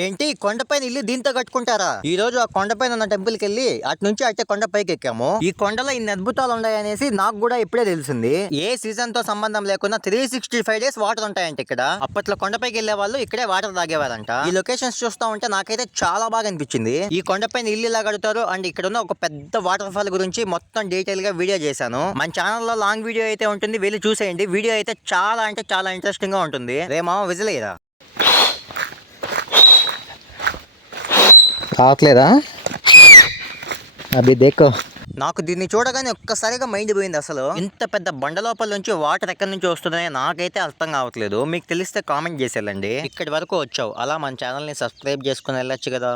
ఏంటి కొండపైన ఇల్లు దీంతో కట్టుకుంటారా? ఈ రోజు ఆ కొండపైన ఉన్న టెంపుల్ కి వెళ్ళి అటు నుంచి అట్టే కొండపైకి ఎక్కాము. ఈ కొండలో ఇన్ని అద్భుతాలు ఉన్నాయనేసి నాకు కూడా ఇప్పుడే తెలిసింది. ఏ సీజన్ తో సంబంధం లేకుండా 365 డేస్ వాటర్ ఉంటాయంట ఇక్కడ. అప్పట్లో కొండపైకి వెళ్లే వాళ్ళు ఇక్కడే వాటర్ తాగేవారంట. ఈ లొకేషన్స్ చూస్తా ఉంటే నాకైతే చాలా బాగా అనిపించింది. ఈ కొండపైన ఇల్లు ఇలా కడతారు అండ్ ఇక్కడ ఉన్న ఒక పెద్ద వాటర్ ఫాల్ గురించి మొత్తం డీటెయిల్ గా వీడియో చేశాను. మన ఛానల్ లో లాంగ్ వీడియో అయితే ఉంటుంది, వెళ్ళి చూసేయండి. వీడియో అయితే చాలా అంటే చాలా ఇంట్రెస్టింగ్ గా ఉంటుంది. రేమో విజిలేరా రావట్లేదా? అభి దేకో. నాకు దీన్ని చూడగానే ఒక్కసారిగా మైండ్ పోయింది. అసలు ఇంత పెద్ద బండ లోపల నుంచి వాటర్ ఎక్కడి నుంచి వస్తుందని నాకైతే అర్థం కావట్లేదు. మీకు తెలిస్తే కామెంట్ చేసేయాలండి. ఇక్కడి వరకు వచ్చావు, అలా మన ఛానల్ ని సబ్స్క్రైబ్ చేసుకుని వెళ్ళొచ్చు కదా.